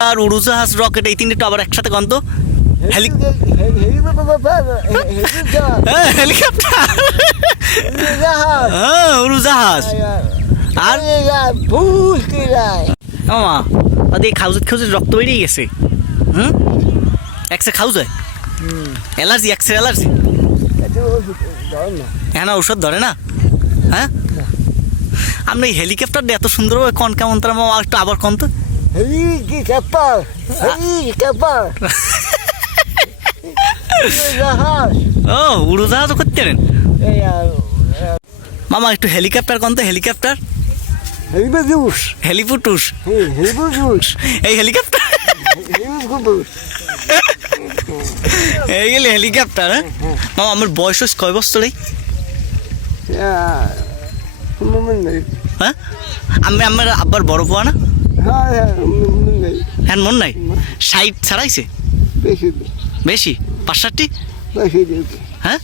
আর উড়োজাহাজ রকেট এই তিনটে আবার একসাথে গন্ত হেলিকপ্টার হ্যাঁ উড়োজাহাজ আর মামা তাদের খাউজত খাউজত রক্ত বেরিয়ে গেছে একসে খাউজ হয় অ্যালার্জি একসে অ্যালার্জি হ্যাঁ না ওষুধ ধরে না হ্যাঁ আমরা এই হেলিকপ্টার দিয়ে এত সুন্দরভাবে কন কেমন তার মামা একটু আবার কন তো ও উড়োজাহাজও করতে পারেন মামা একটু হেলিকপ্টার কন তো হেলিকপ্টার হেলিপুটুস এই হেলিকপ্টার এই গেলে হেলিকপ্টার হ্যাঁ মামা আমার বয়স কয় বছর এই হ্যাঁ আমি আমার আব্বার বড় পোয়া না হ্যাঁ মন নাই 60 ছাড়াইছে বেশি 65 হ্যাঁ